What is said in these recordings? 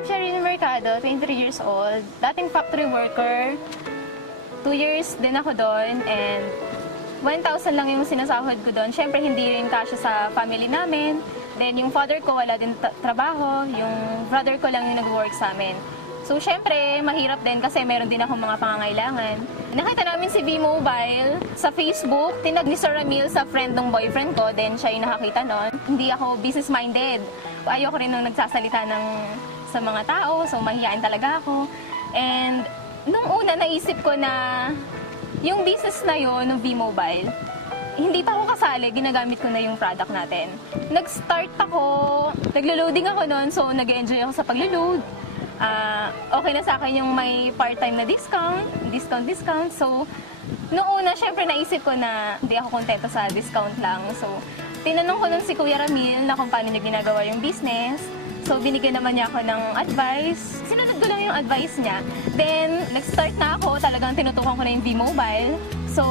I'm Sherilyn Mercado, 23 years old. Dating factory worker. 2 years din ako doon and 1,000 lang yung sinasahod ko doon. Siyempre, hindi rin kasya sa family namin. Then, yung father ko wala din trabaho. Yung brother ko lang yung nag-work sa amin. So, syempre, mahirap din kasi meron din akong mga pangangailangan. Nakita namin si V-Mobile sa Facebook. Tinag ni Sir Ramil sa friend ng boyfriend ko. Then, siya yung nakakita nun. Hindi ako business-minded. Ayoko rin nung nagsasalita sa mga tao. So, mahihain talaga ako. And, nung una, naisip ko na yung business na yun, ng V-Mobile, hindi pa ako kasali, ginagamit ko na yung product natin. Nag-start ako, naglo-loading ako noon, so nag-enjoy ako sa paglo-load. Okay na sa akin yung may part-time na discount. So, noong una, syempre naisip ko na hindi ako kontento sa discount lang. So, tinanong ko nun si Kuya Ramil na kung paano niya ginagawa yung business. So, binigyan naman niya ako ng advice. Sinunod ko lang yung advice niya. Then, nag-start na ako. Talagang tinutukan ko na yung V-Mobile. So,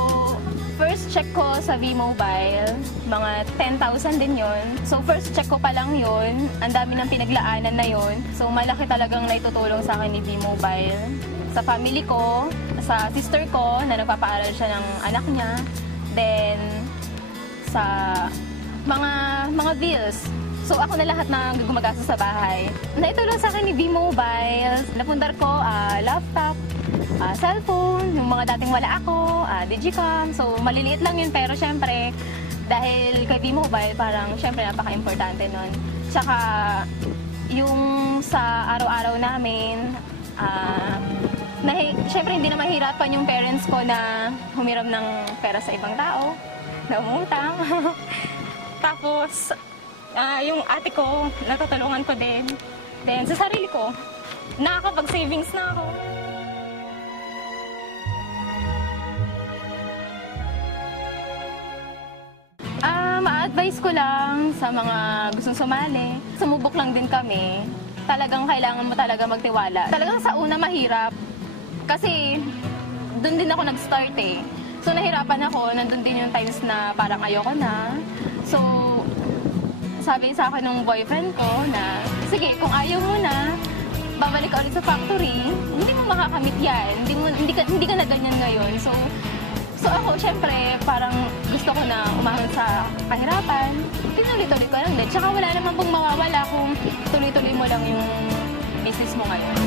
first check ko sa V-Mobile, mga 10,000 din yon. So, first check ko pa lang yun. Ang dami ng pinaglaanan na yun. So, malaki talagang naitutulong sa akin ni V-Mobile. Sa family ko, sa sister ko, na nagpapaaral siya ng anak niya. Then, sa mga bills. So, ako na lahat na gumagastos sa bahay. Naitulong sa akin ni V-Mobile. Napundar ko, laptop, cellphone, yung mga dating wala ako, digicam. So, maliliit lang yun, pero syempre, dahil kay V-Mobile, parang syempre napaka-importante nun. Tsaka, yung sa araw-araw namin, syempre hindi na mahirapan yung parents ko na humiram ng pera sa ibang tao, na umutang. Tapos, yung ate ko, natutulungan ko din. Then, sa sarili ko, nakakapag-savings na ako. Ma-advise ko lang sa mga gustong sumali. Sumubok lang din kami. Talagang kailangan mo talaga magtiwala. Talagang sa una mahirap. Kasi, doon din ako nag-start eh. So, nahirapan ako. Nandun din yung times na parang ayoko na. So, sabi sa akin ng boyfriend ko na, sige, kung ayaw mo na, babalik ka ulit sa factory, hindi mo makakamit yan. Hindi ka na ganyan ngayon. So ako, syempre, parang gusto ko na umahon sa kahirapan. Tinuloy-tuloy ko lang din. Tsaka wala naman pong mawawala kung tuloy-tuloy mo lang yung business mo ngayon.